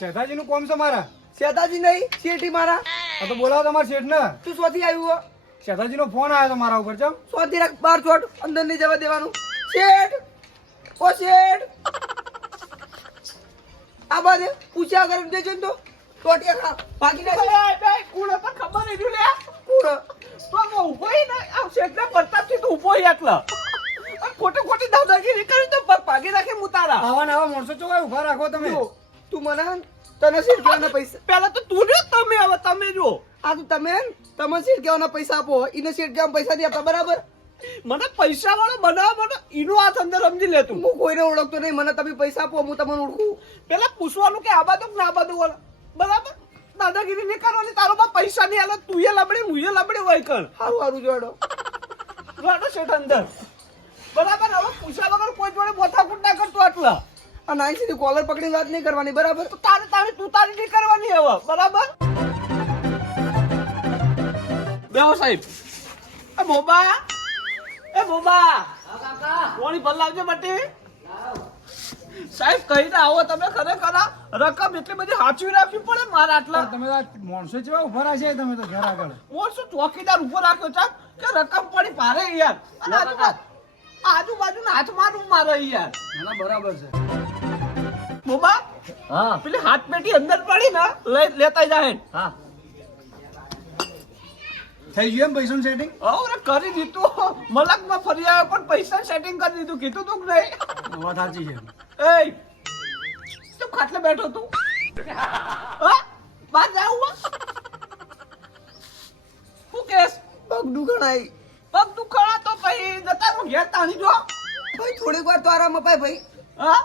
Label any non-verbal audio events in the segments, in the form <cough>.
જા શેઠાજીનું કોમ છે મારા. શેતાજી નહીં શેઠી મારા. આ તો બોલાવો તમારા શેઠ ને તું શોથી આવ્યું શેઠાજી નો ફોન આવ્યો તો મારા ઉપર ચમ. સ્વાતી રાખ બાર છોટ અંદર નહીં જવા દેવાનું. શેઠ ઓ શેઠ. આ બાજુ પૂછ્યા વગર દેજો ને તો. ટોટિયા ખા ભાગી ના કુણ તો ખબર નહીં લે. કુણ તો હું ઊભો ય ને આ શેઠના પ્રતાપથી તો ઊભો તો એટલે એકલા. ખોટી ખોટી દાદાગીરી કરી તો પગ ભાગી નાખે હું તારા આવા ને આવા માણસો ચોવાય ઊભા રાખો તમે. તું મને તને શેઠ કહેવાના પૈસા? પેલા તો તું જો તમે હવે તમે જો. આ તો તમે તમે શેઠ કહેવાના પૈસા આપો એને શેઠ કહેવાના પૈસા નહીં આપતા બરાબર? મને પૈસા વાળો બનાવવા મને ઈનો હાથ અંદર સમજી લે તું. હું કોઈને ઓળખતો નહીં મને તમે પૈસા આપો હું તમને ઓળખું. પેલા પૂછવાનું કે આ બાજુ ના બાજુ બરાબર? દાદાગીરી નહીં કરવાની તારો બા પૈસા નહીં આલે તું એ લબડે હું એ લબડે હોય કર સારું સારું જોડો. જોડો શેઠ અંદર. બરાબર? હવે પૂછ્યા વગર કોઈ જોડે બોથાકૂટ ના કરતો આટલા. આ નાઈ સીધી કોલર પકડી વાત નહીં કરવાની બરાબર? તો તારે તારે તું તારી નહીં કરવાની હવે બરાબર? બેહો સાહેબ. એ બોબા એ બોબા. કોણી ભલ લાવજો બટી. સાહેબ કહીને આવો તમે ખરેખર રકમ એટલી બધી હાચવી રાખવી પડે મારા આટલા. તમે માણસો ચેવા ઊભા રાખ્યા તમે તો ઘર આગળ. શું ચોકીદાર ઊભો રાખ્યો છે? કે રકમ પડી ભારે યાર. અને આજુબાજુ આજુબાજુના હાથમાં મારું મારે યાર. બરાબર છે. બોબા હા. પેલી હાથ પેટી અંદર પડી ને લઈ લેતા જાય હા. થઈ ગયું એમ પૈસાનું સેટિંગ હવે કરી દીધું. મલકમાં ફરી આવ્યો પણ પૈસા સેટિંગ કરી દીધું. કીધું તું કે નહીં? વાત સાચી છે. એ તું ખાટલે બેઠો તું. હા બહાર હું. હું કેસ? પગ દુખણાઈ પગ દુખણા તો પછી જતા હું ઘેર તાણી જો. ભાઈ થોડીક વાર તો આરામ અપાય ભાઈ. હા?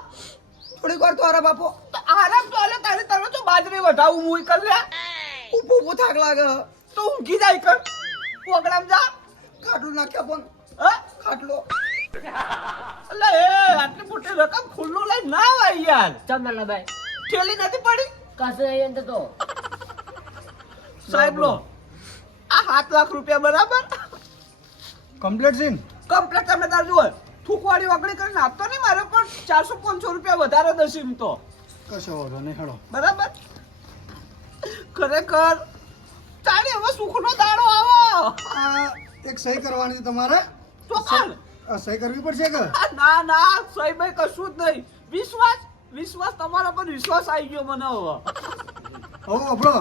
થોડીક વાર તો આરામ આપો. તો આરામ તો હાલે તારે તારે તો બાજરી વઢાવું મુઈ કલ્યા લે. ઊભો ઊભો થાક લાગે. તો ઊંઘી જાય કર. પોગડામ જા. ખાટલું નાખ્યા પણ. હા? ખાટલો. અલે એ આટલી મોટી રકમ ખુલ્લું લઈ ના આવી યાર. ચંદન ભાઈ. થેલી નથી પડી? કશે એમ તો. સાહેબ લો. આ સાત લાખ રૂપિયા બરાબર. કમ્પ્લીટ છે કમ્પ્લીટ તમે તાર જુઓ. થૂકવાળી વગડી કરીને આપતો નહીં મારે પણ ચારસો પાંચસો રૂપિયા વધારે દસ એમ તો. કશો વાંધો નહીં હેડો. બરાબર? ખરેખર. ચાલી હવે સુખનો દાડો આવો. આ એક સહી કરવાની છે તમારે? આ સહી કરવી પડશે કે? ના ના સહી ભાઈ કશું જ નહીં. વિશ્વાસ વિશ્વાસ તમારા પર વિશ્વાસ આવી ગયો મને હવે. હવે આપણો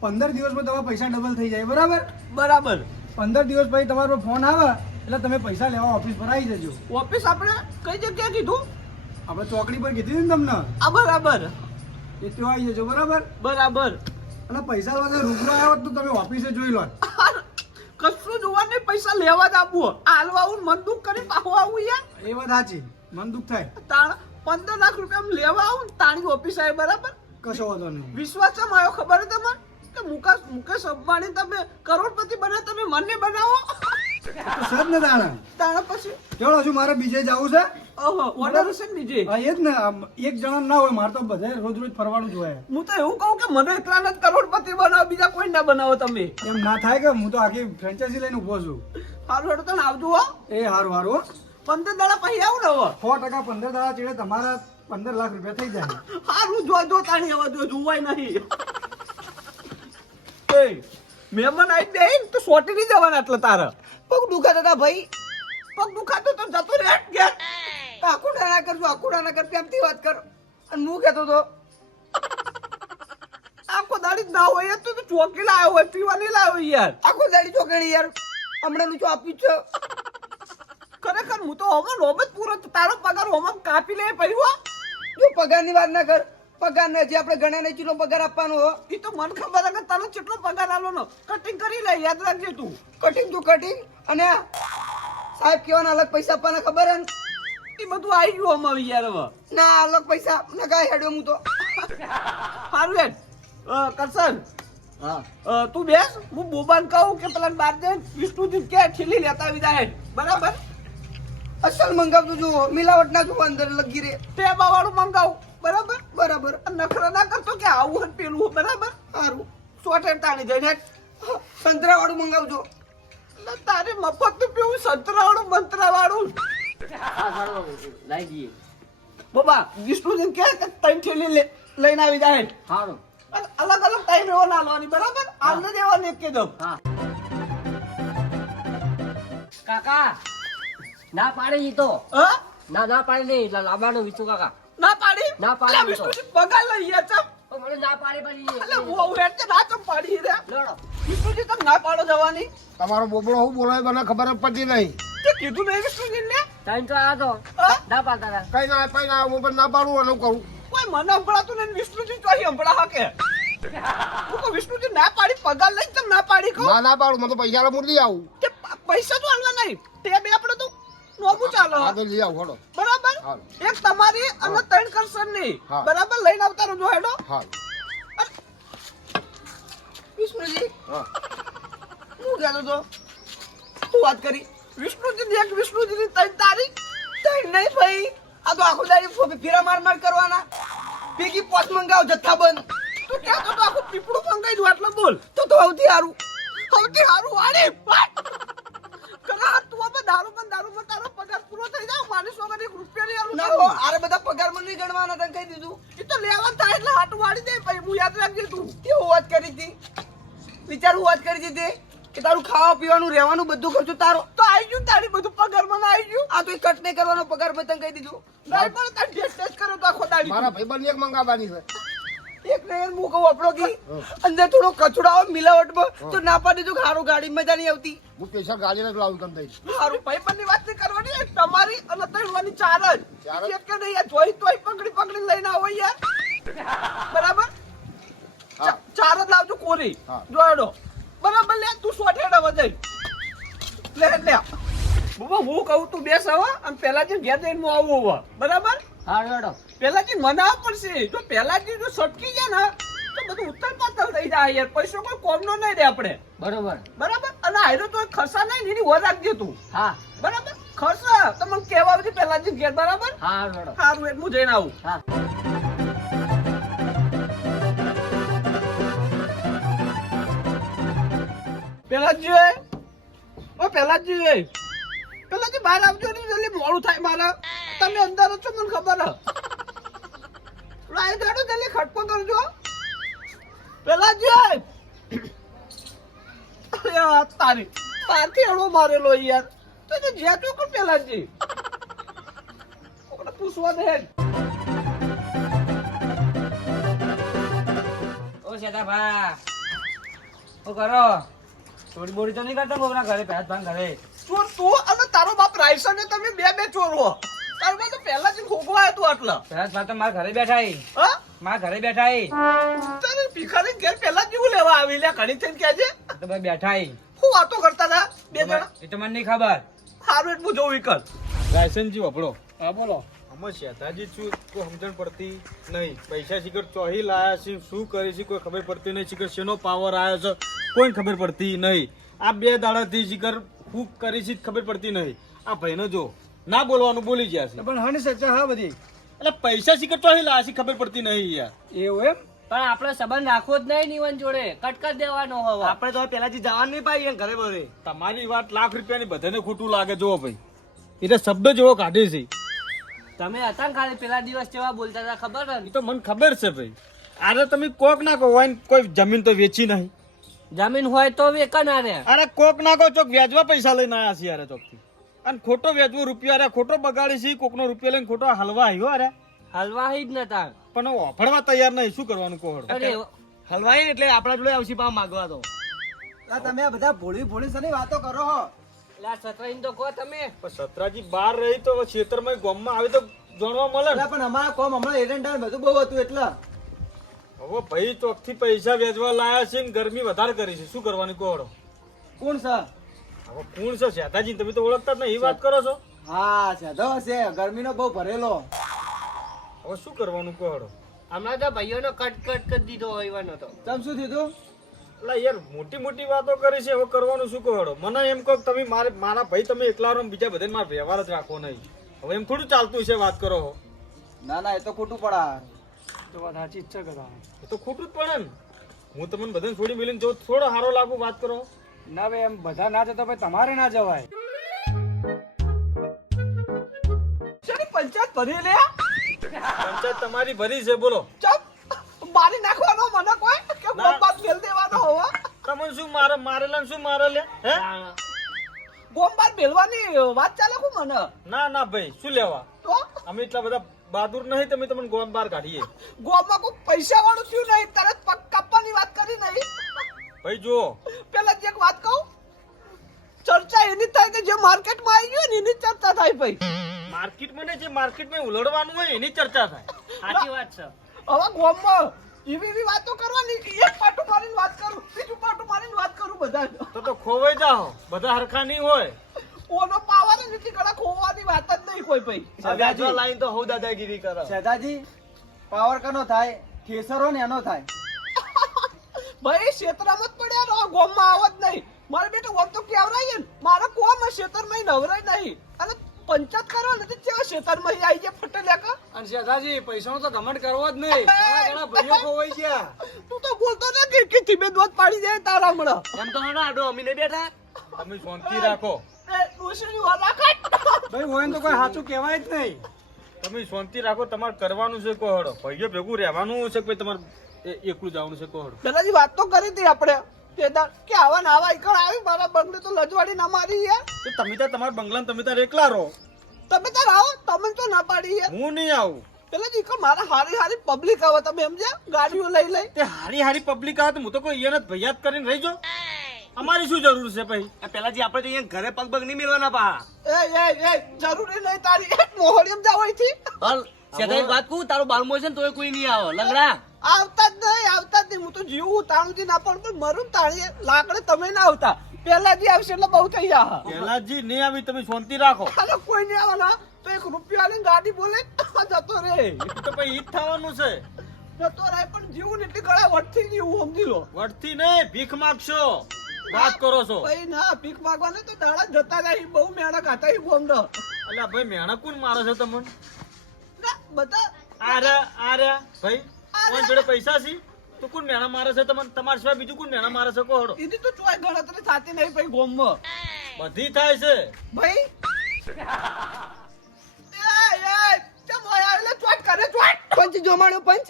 પંદર દિવસમાં તમારા પૈસા ડબલ થઈ જાય બરાબર? બરાબર. પંદર દિવસ પછી તમારો ફોન આવે એટલે તમે પૈસા લેવા ઓફિસ પર આવી જજો. ઓફિસ આપણે કઈ જગ્યાએ કીધું? આપણે ચોકડી પર કીધી ને તમને. આ બરાબર. એ ત્યાં આવી જજો બરાબર? બરાબર. અને પૈસા વગર રૂબરૂ આવ્યો તો તમે ઓફિસે જોઈ લો કશું જોવા નહીં પૈસા લેવા જ આપવો હાલવા આવું મન દુઃખ કરી પાહુ આવું યાર. એ વાત સાચી. મન દુઃખ થાય. તાણ પંદર લાખ રૂપિયા લેવા આવું તાણી ઓફિસ આવે બરાબર? કશો વાંધો નહીં. વિશ્વાસ છે મારો ખબર છે તમને? કે મુકેશ મુકેશ અંબાણી તમે કરોડપતિ બને તમે મને બનાવો. તો ને દાણા તાણ પછી? ચલો હજુ મારે બીજે જવું છે. ઓહો ઓર્ડર છે ને બીજે હા એ જ ને એક જણા ના હોય મારે તો બધે રોજ રોજ ફરવાનું જોઈએ હું તો એવું કહું કે મને એકલા જ કરોડપતિ બનાવો બીજા કોઈ ના બનાવો તમે. એમ ના થાય કે હું તો આખી ફ્રેન્ચાઇઝી લઈને ઊભો છું. સારું હેડો આવજો હો. એ હારું સારું હો. પંદર દાડા પછી આવું ને હવે. સો ટકા પંદર દાડા ચીડે તમારા પંદર લાખ રૂપિયા થઈ જાય. સારું જો જો તાણી હવે જો જોવાય નહીં. <laughs> એ મહેમાન આવી દે તો સોટી નહીં જવાના એટલે તારે. પગ દુખાતા હતા ભાઈ. પગ દુખાતો તો જતો ઘેર આકુડા ના કરજો આકુડા ના કરતી આમથી વાત કર. અને હું કહેતો તો, આખો દાડી ના હોય તો તું ચોકી લાવ્યો હોય, પીવાની લાવ્યો યાર. આખો દાડી ચોકડી યાર, હમણાં નું આપ્યું છે. ખરેખર હું તો હોમો હોમ જ પૂરો તારો પગાર હોમો કાપી લે પડ્યું જો પગારની વાત ના કર, પગાર ને જે આપણે ગણ્યા ને ચીલો પગાર આપવાનો એ તો મન ખબર તને કેટલો પગાર આલો કટિંગ કરી લે, યાદ રાખજે તું. કટિંગ તો કટિંગ અને સાહેબ કેવાના અલગ પૈસા આપવાના ખબર હે એ બધું આવી ગયું અમારું યાર હવે. ના અલગ પૈસા ના કાંઈ હેડ્યો હું તો. સારું હેડ. કરશન. હા. તું બેસ. હું બોબાન કહું કે પેલા બાર જઈને વિષ્ણુજી કે ઠીલી લેતા વિદા હેડ. બરાબર? અસલ મંગાવતું જુઓ. મિલાવટ ના જુઓ અંદર લગી રે ટેબા વાળું મંગાવું. બરાબર? બરાબર. નખરા ના કરતો કે આવું પેલું બરાબર? સારું. સોટે તાણી જઈને સંતરા વાળું મંગાવજો. એટલે તારે મફતનું પીવું સંતરા મંત્રા વાળું બાબા દઈએ. બોબા વિષ્ણુજી કે કે ત્રણ થેલી લઈને આવી જાય અલગ અલગ ટાઈમ એવો ના લેવાની બરાબર? આમને દેવાની કીધો હા. કાકા ના પાડે ઈ તો. હા? ના ના પાડે નહીં લાવવાનું વિષ્ણુ કાકા. ના પાડી? ના પાડી. પગાર લઈ ગયા તો મને ના પાડી પડી એટલે હું હેડ ના ચમ પાડી રે લડો. વિષ્ણુજી તમે ના પાડો જવાની? તમારો બોબડો હું બોલાય મને ખબર જ પડતી નહીં. તે કીધું નહીં વિષ્ણુજી ને ટાઈમ તો તો ના પાડતા કઈ ના કઈ ના હું પણ ના પાડું અને કરું કોઈ મને સંભળાતું નહીં વિષ્ણુજી ચોહી સંભળા હાકે. હું વિષ્ણુજી ના પાડી પગાર લઈ તમે ના પાડી કહું ના ના પાડું મને તો પૈસા લઈ આવું. કે પૈસા તો હાલવા નહીં. તે બે આપણે તો નોબુ ચાલો આગળ લઈ આવો હડો. બરાબર? એક તમારી અને ત્રણ કરશનની. બરાબર? લઈને આવતા રહો હેડો. હા. વિષ્ણુજી. હા. કહેતો તો તું વાત કરી? વિષ્ણુજી એક વિષ્ણુજી ની ત્રણ તારીખ. ત્રણ નહીં ભાઈ આ તો આખો દાડી ફેરા માર માર કરવાના. ભેગી પોત મંગાવ જથ્થાબંધ તું ક્યાં તો આખું પીપળું મંગાઈ દઉં આટલો બોલ. તો તો સૌથી સારું સૌથી સારું વાળી. કરા દારૂ પણ દારૂ પણ તારો પગાર પૂરો થઈ જાય. મારી વગર રૂપિયા નહીં આલું ના અરે બધા પગાર મને નહીં ગણવાના તને કહી દીધું. એ તો લેવા થાય એટલે હાટું વાળી દે ભાઈ હું યાદ રાખજે તું. કેવું વાત કરી હતી. વિચારું વાત કરી હતી કે તારું ખાવા પીવાનું રહેવાનું બધું ખર્ચો તારો. તો આવી ગયું તારી બધું પગાર આવી ગયું. આ તો એ કટ નહીં કરવાનો પગાર મેં તને કહી દીધું. નહીં પણ તાર ટેસ્ટ ટેસ્ટ કર્યો તો આખો દાડી મારા ભાઈબંધ એક મંગાવવાની છે. એક ને હું કહું આપણો કી? અંદર થોડો કચડાઓ આવે મિલાવટમાં તો ના પાડી દઉં હારું ગાડી મજા નહીં આવતી. હું સ્પેશિયલ ગાડીને જ લાવું તમને દઈશ હારું ભાઈ બંની વાત નહીં કરવાની એક તમારી અને તળવાની ચાર જ. ચાર જ? કે નહીં યાર જોઈ તોય પકડી પકડી લઈને આવો યાર. બરાબર? ચાર જ લાવજો કોરી. જોડો. બરાબર લે તું સોઠેડા વધાઈ લે લે. બાબા હું કહું તું બેસ હવે અને પહેલા જે ઘેર જઈને હું આવું હવે. બરાબર? હા લડો પેલા જે મનાવવા પડશે. જો પેલા જે સટકી જાય ને તો બધું ઉત્તર પાતળ થઈ જાય યાર. પૈસો કોઈ કોમનો નહીં રે આપણે. બરોબર. બરાબર? અને આયરો તો ખર્ચા નહીં એની વર રાખજે તું. હા. બરાબર? ખર્ચા. તમને કહેવા આવજે પેલા જે ઘેર બરાબર? હા લડો સારું એટલે હું જઈને આવું. હા. પેલા જ જોઈએ. ઓ પેલા જ જોઈએ. પેલા જે બહાર આવજો ને જલ્દી મોડું થાય મારા. તમે અંદર જ છો મને ખબર હ લાય જાડો જલ્દી ખટકો કરજો. પેલા જ જોઈએ તારી તારથી એડો મારેલો યાર. તો જ્યાં તું પેલા જી. પૂછવા દે ઓ ઓ શેતાભા. શું કરો? ચોરી બોરી તો નહીં કરતા કોકના ઘરે પહેલા ભાંગ ઘરે. ચોર તું અને તારો બાપ રાયસન ને તમે બે બે ચોર હો. તારો બાપ તો પહેલા જ હતું આટલા? ભાંગ તો મારા ઘરે બેઠા હે? મારા ઘરે બેઠા હે તને ભિખારી ઘેર પહેલા જ જેવું લેવા આવી લે ઘણી થઈને કહેજે તો ભાઈ બેઠા હે હું વાતો કરતા હતા બે જણા. એ તો મને નહીં ખબર. સારું એટલું જોઉં વિકલ રાયસનજી વપડો હા બોલો. આમાં શેતાજી શું કોઈ સમજણ પડતી નહીં. પૈસા શીખર ચોહી લાયા છે શું કરી છે કોઈ ખબર પડતી નહીં. શીખર શેનો પાવર આવ્યો છે કોઈ ખબર પડતી નહીં. આ બે દાડાથી શિખર ફૂક કરી છે ખબર પડતી નહીં. આ ભાઈને જો ના બોલવાનું બોલી ગયા છે. પણ હની સચ્ચા હા બધી. એટલે પૈસા શીખર ચોહી લાયા ખબર પડતી નહીં યાર. એવું એમ? પણ આપણે સંબંધ રાખવો જ નહીં નિવન જોડે. કટકટ દેવાનો હવે. આપણે તો પેલાથી જવાનું નહીં પાઈએ ઘરે બરે તમારી વાત લાખ રૂપિયાની બધાને ખોટું લાગે જો ભાઈ. એટલે શબ્દ જેવો કાઢે છે. તમે હતા ખાલી પેલા દિવસ જેવા બોલતા હતા ખબર એ તો મને ખબર છે ભાઈ. અરે તમે કોક ના કહો હોય કોઈ જમીન તો વેચી નહીં. જમીન હોય તો વેકના રે અરે કોક ના કહો ચોક વ્યાજવા પૈસા લઈને આવ્યા છે યાર ચોકથી. અને ખોટો વેચવો રૂપિયા રે ખોટો બગાડી છે કોકનો રૂપિયો લઈને ખોટો હલવા આવ્યો અરે. હલવા જ નતા પણ ઓફડવા તૈયાર નહીં શું કરવાનું કોહડ અરે હલવાઈ એટલે આપણા જોડે આવશે પા માગવા તો. તમે બધા ભોળી ભોળી સની વાતો કરો હો? લા સતરાઈન તો કહો તમે. પણ સતરાજી બહાર રહી તો ક્ષેત્રમાં ગામમાં આવે તો જાણવા મળે ને. પણ અમારા કોમ હમણાં એરંડા બધું બહુ હતું એટલે. હવે ભાઈ ચોકથી પૈસા વેચવા લાયા છે ને ગરમી વધારે કરી છે. શું કરવાનું કોહડો કોણ સર હવે કોણ છે? શેતાજી તમે તો ઓળખતા જ નહીં એ વાત કરો છો. હા સાધો હશે. ગરમીનો બહુ ભરેલો. હવે શું કરવાનું કહો હમણાં તો ભાઈઓનો કટ કટ કરી દીધો હોવાનો તો. તમ શું થયું? એટલે યાર મોટી મોટી વાતો કરી છે હવે કરવાનું શું કહો મને એમ કહો કે તમે મારે મારા ભાઈ તમે એકલા રહો બીજા બધાને મારો વ્યવહાર જ રાખો નહીં. હવે એમ થોડું ચાલતું છે વાત કરો ના ના એ તો ખોટું પડા એ તો ખોટું જ પડે ને. હું તમને બધાને છોડી મિલીને જો થોડો સારો લાગુ વાત કરો ના ભાઈ એમ બધા ના જતા ભાઈ તમારે ના જવાય. પંચાયત ભરી લે? પંચાયત તમારી ભરી છે બોલો. ચપ મારી નાખવાનો મને કોઈ? કે ના. ગોમબાદ મેલ દેવાનો હોવા? તમને શું મારે મારેલા શું મારે લે? હે? ગોમબાદ મેલવાની વાત ચાલે કુ મને? ના ના ભાઈ શું લેવા? તો? અમે એટલા બધા બહાદુર નહીં તમે તમને ગોમ બહાર કાઢીએ. ગોમમાં કોઈ પૈસા વાળું થયું નહીં તરત પગ કાપવાની વાત કરી નહીં. ભાઈ જો પેલા એક વાત કહું? ચર્ચા એની થાય કે જે માર્કેટમાં આવી ગયો ને એની ચર્ચા થાય ભાઈ. માર્કેટમાં ને જે માર્કેટમાં ઉલડવાનું હોય એની ચર્ચા થાય. સાચી વાત છે. હવે ગોમમાં એવી એવી વાતો કરવાની એક પાટું મારીને વાત કરું બીજું પાટું મારીને વાત કરું બધા તો તો ખોવાઈ જાઓ. બધા હરખા નહીં હોય. ઓનો પાવર જ નથી કડા ખોવાની વાત જ નહીં કોઈ ભાઈ. સગાજી. લાઈન તો હો દાદાગીરી કરો સેદાજી પાવર કનો થાય? કેસરો ને એનો થાય. ભાઈ ક્ષેત્રમાં જ પડ્યા રહો ગોમમાં આવત નહીં. મારે બેટા ઓમ તો કેવરાય ને મારા કોમ ક્ષેત્રમાં નવરાય નહીં. અને પંચાયત કરવા નથી કેવા ક્ષેત્રમાં આવી ગયા ફટેલ અને સેદાજી પૈસાનો તો ઘમંડ કરવો જ નહીં. ઘણા ઘણા ભાઈઓ ખોવાઈ ગયા તું તો બોલતો ને કે કે ધીમે દોત પાડી દે તારા હમણાં. એમ તો હણો આડો અમીને બેઠા. તમે શાંતિ રાખો. એ ડોશીની વાત કાટ ભાઈ હોય તો કોઈ સાચું કહેવાય જ નહીં. તમે શાંતિ રાખો તમારે કરવાનું છે કોહડો ભાઈઓ ભેગું રહેવાનું છે કે ભાઈ તમારે એકલું જવાનું છે કોહડો પેલાજી વાત તો કરી હતી આપણે. તે કે આવા ને આવા ઈકડ આવી મારા બંગલે તો લજવાડી ના મારી યાર તો તમે તો તમારા બંગલા તમે તો એકલા રહો. તમે તાર આવો તમે તો ના પાડી યાર હું નહીં આવું. પેલા ઈકડ મારા હારી હારી પબ્લિક આવે તમે સમજ્યા ગાડીઓ લઈ લઈ. તે હારી હારી પબ્લિક આવે તો હું તો કોઈ એને ભૈયાત કરીને રહી જો અમારી શું જરૂર છે ભાઈ? પેલાજી આપણે તો અહીંયા ઘરે પગ પગ નહીં મેળવાના પા એ એ એ જરૂરી નહીં તારી. મોહડી એમ જાવ અહીંથી. હાલ સેદાઈ વાત કહું તારો બાળમો છે ને તોય કોઈ નહીં આવે. લંગડા. આવતા જ નહીં આવતા જ નહીં. હું તો જીવું તાણુથી ના પણ પણ મરું તાણીએ લાકડે તમે ના આવતા. પેલા જે આવશે એટલે બહુ થઈ જા પહેલાજી નહીં આવી તમે શાંતિ રાખો. અરે કોઈ નહીં આવવાના. તો એક રૂપિયા વાળી ગાડી બોલે જતો રે તો પછી ઈ થવાનું છે. જતો રહે પણ જીવું એટલી ગળા વટથી જીવું સમજી લો. વટથી નહીં ભીખ માગશો. વાત કરો છો. ભાઈ ના ભીખ માગવાને તો દાડા જતા રહી બહુ મેણા ખાતા ઈ બોમ દો અલ્યા ભાઈ મેણા કોણ મારે છે તમને? ના, બધા આરે આરે ભાઈ. કોણ જોડે પૈસા છે? તો કોણ મેણા મારે છે? તમને તમાર સિવાય બીજું કોણ મેણા મારે છે? કો હડો. એની તો ચોય ગણતરી સાચી નહીં ભાઈ ગોમમાં. બધી થાય છે. ભાઈ? પંચ જોમાણો પંચ.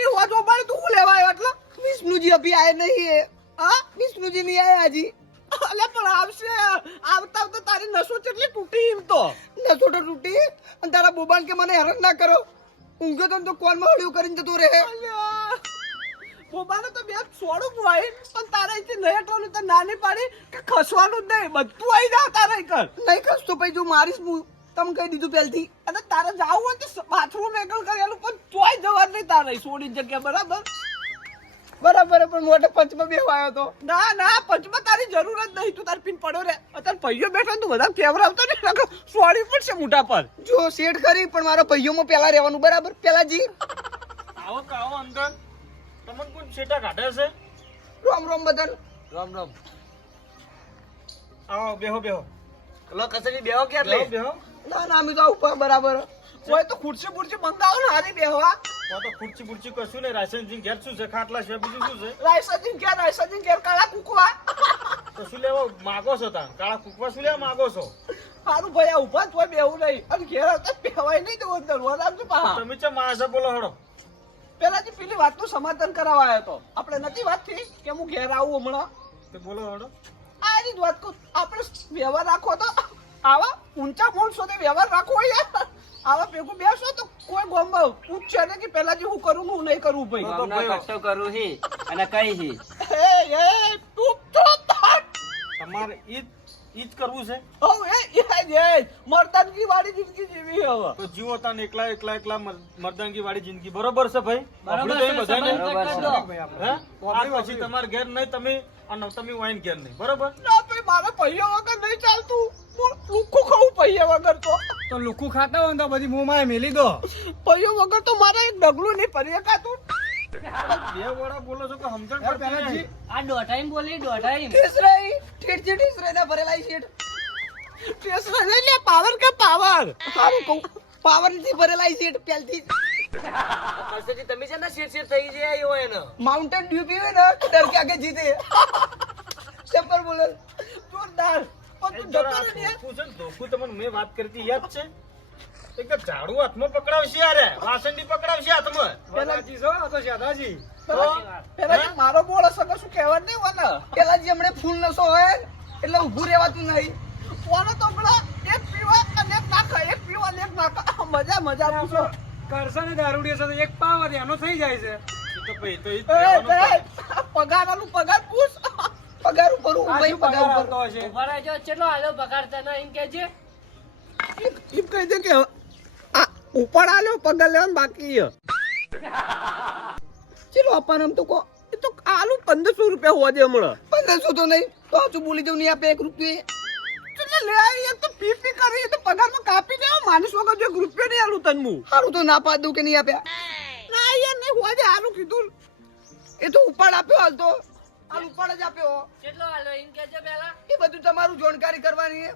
એ વાતો પણ તું લેવાયો એટલે વિષ્ણુજી અભી આય નહીં હા? વિષ્ણુજી નહીં આયા હજી. અલે પણ આવશે. આવતા આવતા તારી નસો કેટલી તૂટી તો. નસો તો તૂટી. અને તારા બોબાન કે મને હેરાન ના કરો. ઊંઘ્યો તો ને તો કોલમાં હળ્યું કરીને જતો રહે. અલ્યા. તો બે છોડું હોય પણ તારે અહીંથી નહીં હટવાનું તો નાની પાડી કે ખસવાનું જ નહીં બધું આવી જા તારે કર નહીં ખસ તો પછી જો મારીશ હું તમે કહી દીધું પહેલથી. અને તારે જાવું હોય તો બાથરૂમ એકલ કરેલું પણ તોય જવાનું નહીં તારે છોડી જગ્યા બરાબર? બરાબર પણ મોટે પંચમાં બેવાયો આવ્યો તો. ના ના પંચમાં તારી જરૂર જ નહીં. તું તાર પિન પડ્યો રે. અત્યારે ભાઈઓ બેઠો ને તું બધા કેવરાવતો નહીં. સોરી છે મોટા પર. જો સેટ કરી પણ મારા ભાઈઓમાં પેલા રહેવાનું બરાબર. પેલા જી. આવો કે આવો અંદર. તમને કોણ છેટા કાઢે છે? રોમ રોમ બદન રામ રામ. આવો બેહો બેહો. લો કસરી બેહો કે એટલે બેહો. ના ના અમે તો ઉપર બરાબર. કોઈ તો ખુરશી બુરશી બંધાવો ને હારી બેહવા તો ખુરશી ખુરચી કશું નહીં રાશનજી ઘેર શું છે? ખાટલા છે બીજું શું છે? રાયસાજી ઘેર રાયસાજી ઘેર કાળા કુકવા. તો શું લેવા માગો છો તા કાળા કુકવા શું લેવા માગો છો? સારું ભાઈ આ ઊભા તોય બેવું નહીં. અને ઘેર આવતા બેહવાય નહીં તો અંદર વરાવજો પા તમે ચમ માણસ બોલો હડો. પેલાથી પેલી વાતનું સમાધાન કરાવવા આવ્યો તો. આપણે નથી વાત થઈ કે હું ઘેર આવું હમણાં. તે બોલો હડો. આ જ વાત કહું આપણે વ્યવહાર રાખો તો. આવા ઊંચા માણસો વ્યવહાર રાખવો યાર આવા ભેગું બેસો તો કોઈ ગોમમાં પૂછશે ને કે પેલાથી હું કરું હું નહીં કરું ભાઈ. ગામના કટ્ટો કરું હી અને કઈ હી? એ એ તું તો તમારે ઈ જ ઈ જ કરવું છે? ઓ એ એ એ મર્દાનગી વાળી જિંદગી જીવી હવે. તો જીવો તાન એકલા એકલા એકલા મર- મર્દાનગી વાળી જિંદગી. બરોબર છે ભાઈ? બરોબર આપણે તો એ છે, બધાને- સંબંધ કરી હે? પછી તમારે ઘેર નહીં તમે અને તમે વાઈન ઘેર નહીં. બરોબર? ના ભાઈ મારા પૈયા વગર નહીં ચાલતું. હું લુખું ખાવું પૈયા વગર તો. તો લુખું ખાતા હોય તો બધી મોંમાં મેલી દો. પૈયો વગર તો મારે એક ડગલું નહીં ફરી એકાતું બે વડા બોલો છો કે સમજણ પર પહેલાજી. આ દોઢાઈમ બોલી દોઢાઈમ ઠીસરાઈ ઠેઠ ઠેસરાઈ ના ભરેલા શેઠ. ઠીસરાઈ નહીં લે પાવર કે પાવર? સારું કહું. પાવર નથી ભરેલા શેઠ પહેલથી તમે છે ને શેર શેર થઈ જાય એવો એનો. માઉન્ટેન ડ્યુ પીવે ને ડર કે આગે જીતે. ચપ્પર બોલે જોરદાર પણ તું જતો ને ધોકું છે ને, ધોકું તમને મેં વાત કરતી યાદ છે? એક ઝાડુ હાથમાં પકડાવશે અરે વાસંડી પકડાવશે હાથમાં. પેલા છો આ તો શાદાજી પેલા મારો બોળ સગો શું કહેવા નહીં હોય ને. પેલા જે હમણે ફૂલ નસો હોય એટલે ઊભું રહેવાતું નહીં. કોનો તો પેલા એક પીવા અને એક નાખા. એક પીવા અને એક નાખા. મજા મજા પૂછો કરશે ને દારૂડી છે તો એક પાવ એનો થઈ જાય છે. તો પગાર આલું પગાર પૂછ. પગાર ઉપર હું ભાઈ પગાર ઉપર. હશે? ચેટલો આલો પગાર તને એમ કે છે. એમ કહી દે કે આ ઉપર આલો પગાર લેવાનું બાકી છે. ચલો આપવાનું આમ તો કો એ તો આલુ પંદરસો રૂપિયા હોવા દે હમણાં. પંદરસો તો નહીં તો હજુ બોલી દઉં નહીં આપે એક રૂપિયા. લે આવી તો પી પી કરી તો પગારમાં કાપી દેવા માણસ વગર જો રૂપિયો નહીં આલું તન હું. સારું તો ના પાડ દઉં કે નહીં આપ્યા ના યાર નહીં હોવા દે આલું કીધું. એ તો ઉપાડ આપ્યો હાલ તો. હાલ ઉપાડ જ આપ્યો. કેટલો આલો? એમ કે છે પેલા એ બધું તમારું જાણકારી કરવાની છે.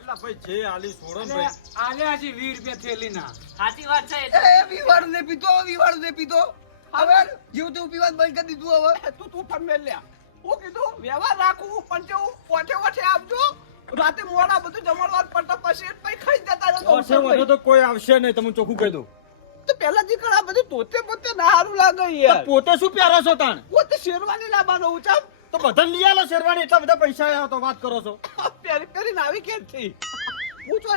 એલા ભાઈ જે આલી છોડો ભાઈ. આલ્યા હજી વીસ રૂપિયા થેલી ના સાચી વાત છે એ વિવાડ ને પીતો વિવાડ ને પીતો હવે જીવ તું પીવાનું બંધ કરી દીધું હવે. તું તું ફરમે લ્યા હું કીધું વ્યવહાર રાખું પણ પોઠે વઠે આપજો રાતે મોડા બધું જમણવાર પડતા પછી પછી ખાઈ જતા તો કોઈ આવશે નહીં તમે ચોખ્ખું કહી દઉં. તો પેલા જે કળા બધું પોતે પોતે ના હારું લાગે તો યાર પોતે શું પ્યારો છો તાણ? પોતે શેરવાની લાવવાનો ઉચામ તો બધાને લઈ આલો શેરવાની એટલા બધા પૈસા આવ્યા તો વાત કરો છો. પેરી પેરી આવી કેમ થી હું તો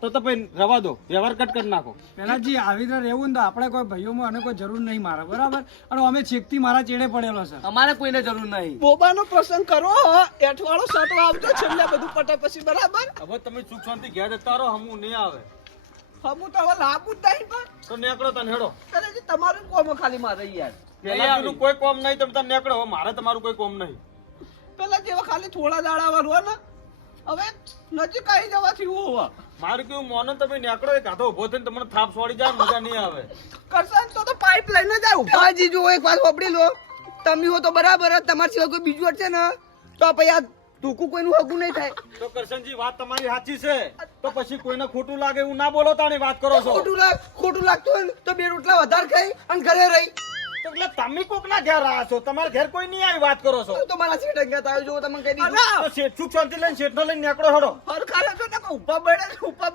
તો તો ભાઈ રવા દો વ્યવહાર કટ કરી નાખો. પેલાજી આવી રીતે રહેવું ને તો આપણે કોઈ ભાઈઓમાં અને કોઈ જરૂર નહીં મારે બરાબર? અને અમે છેકથી મારા ચેડે પડેલો છે. અમારે કોઈને જરૂર નહીં. બોબાનો પ્રસંગ કરો એઠવાળો સટો આવજો છેલ્લે બધું પટે પછી બરાબર? હવે તમે સુખ શાંતિ ઘેર જતા રહો હમું નહીં આવે. હમું તો હવે લાગુ જ નહીં પણ. તો નેકડો તને હેડો. અરે જે તમારું કોમ ખાલી મારે યાર. પેલા કોઈ કોમ નહીં તમે તને નેકળો. હવે મારે તમારું કોઈ કોમ નહીં. પેલા જેવા ખાલી થોડા દાડા વાળો ને. હવે નજીક આવી જવાથી હું હોવા. મારું કેવું મોનો તમે નીકળો એક હાથો ઊભો થઈને તમને થાપ સોડી જાય મજા નહીં આવે. કરશન તો તો પાઇપ લઈને જાવ હા જીજુ એક વાત વાપરી લો. તમે હો તો બરાબર જ તમારા સિવાય કોઈ બીજું હશે ને તો પછી આ ટૂંકું કોઈનું હગું નહીં થાય. તો કરશનજી વાત તમારી સાચી છે. તો પછી કોઈને ખોટું લાગે એવું ના બોલો તાણી વાત કરો છો. ખોટું લાગ ખોટું લાગતું હોય ને તો બે રોટલા વધારે ખાઈ અને ઘરે રહી. એટલે તમે કોક ના ઘેર રહ્યા છો? તમારા ઘેર કોઈ નહીં આવી વાત કરો છો? તો મારા શેઠ અંગાત આવ્યો જો તમે કહી દીધું. તો શેઠ સુખ શાંતિ લઈને શેઠને લઈને નીકળો હેડો. હરખાલે જો ને ઊભા બૈડા ઊભા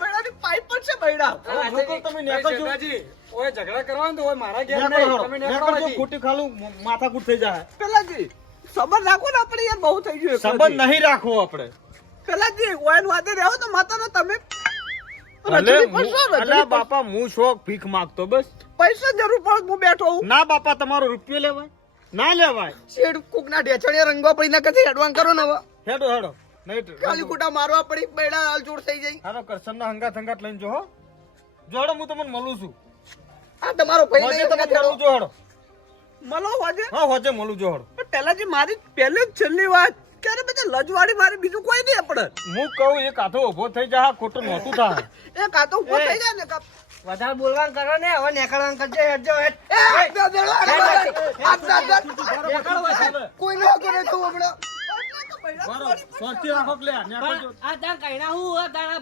પાઇપ છે બૈડા. હવે તમે નીકળજો. શેઠાજી, ઓય ઝઘડા કરવા તો ઓય મારા ઘેર નીકળો નહીં. હેડો. તમે નીકળો ખોટી ખાલું માથાકૂટ થઈ જાય. પેલાજી સંબંધ રાખો ને આપણે યાર બહુ થઈ ગયું સંબંધ નહીં રાખવો આપણે. પેલાજી ઓયન વાતે રહો તો માતાનો તમે અલા બાપા હું શોખ ભીખ માંગતો બસ. પૈસા જરૂર પડે હું બેઠો હું ના બાપા તમારો રૂપિયો લેવાય? ના લેવાય? શેડ કુકના ઢેચણિયા રંગવા પડી ના કદી એડવાન્સ કરો ને હવે હેડો હેડો. નહીં ખાલી કુટા મારવા પડી બેડા હાલ જોડ થઈ જાય. હાલો કરશનના હંગાત હંગાત લઈને જો હો. જોડો હું તમને મળું છું. આ તમારો ભાઈ નહીં તમને અંગાત મળું જો હોજે. હા હોજે મળું જો પણ પેલાજી મારી પહેલી જ છેલ્લી વાત ક્યારે બધા લજવાડી મારી બીજું કોઈ નહીં આપણે. હું કહું એક આથો ઊભો થઈ જાય ખોટું નહોતું થાય. એક આથો ઊભો થઈ જાય ને કાં વધારે બોલવાનું કરો ને હવે નેકળવાનું કરજે હેડજો હેડ. કોઈ ના નહીં થવું હમણાં.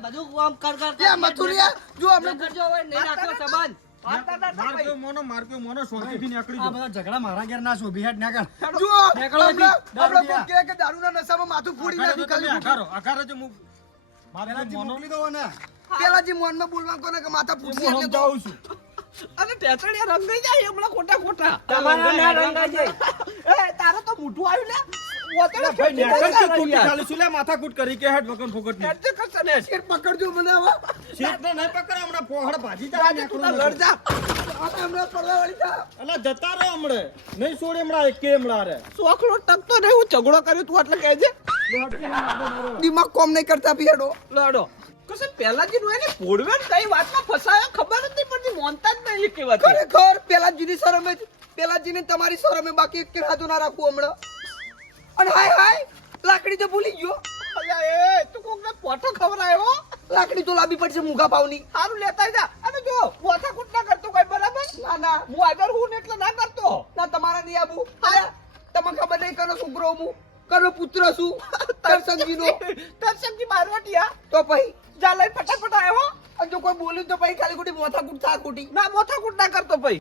બધું કામ કર કર મથુરિયા, જો આપણે કરજો હવે નહીં રાખો સંબંધ. ઝઘડા મારા ઘેર ના શોભી હેડ. દારૂ નશામાં માથું ફોડી નાખ્યું પેલાજી મોનમાં કોને કે ફૂટી એટલે તો- છું. અને ટેચણીયા રંગ જાય હમણાં ખોટા ખોટા. તમારા ના રંગાજે <laughs> એ તારે તો મોઢું આવ્યું ને. માથાકૂટ કરી કે હેડ વગર ફોકટની હેડજે કરશે ને શેર પકડજો મને હવે. શેઠને નહીં પકડે હમણાં પોહળ ભાજી જાય રાજે તું તાર લડ જા આ તો હમણાં પડવા વાળી જા. અલા જતા રહો હમણે. નહીં છોડે હમણાં એકે હમણાં રે. સોખલો ટકતો નહીં હું ઝઘડો કર્યો તું એટલે કહેજે. દિમાગ કોમ નહીં કરતા પીડો લડો. કશે પેલાજી નું એને ભોળવે ને કઈ વાતમાં ફસાયો ખબર જ નહીં પડતી મોનતા જ નહીં કે વાત ખરેખર પેલાજીની શરમે જ પેલાજીને તમારી શરમે બાકી એક હાથું ના રાખવું હમણાં. અને હાય હાય લાકડી તો ભૂલી ગયો. અલ્યા એ તું કોકને પોઠો ખવરાયો લાકડી તો લાંબી પડશે મૂંગા પાવની સારું લેતા જા. અને જો પોઠા કૂટ ના કરતો કોઈ બરાબર? ના ના. હું આગળ હું ને એટલે ના કરતો. ના તમારા નહીં આબુ. તમને ખબર નહીં કરો છોકરો હું. કરો પુત્ર છું. <laughs> તરસંગીનો તરસંગી મારવાટિયા તો પછી? જા લઈ ફટાફટ આવ્યો અને જો કોઈ બોલ્યું તો પછી ખાલી ખોટી મોથા કૂટ થા ખોટી. ના મોથા કૂટ ના કરતો પછી.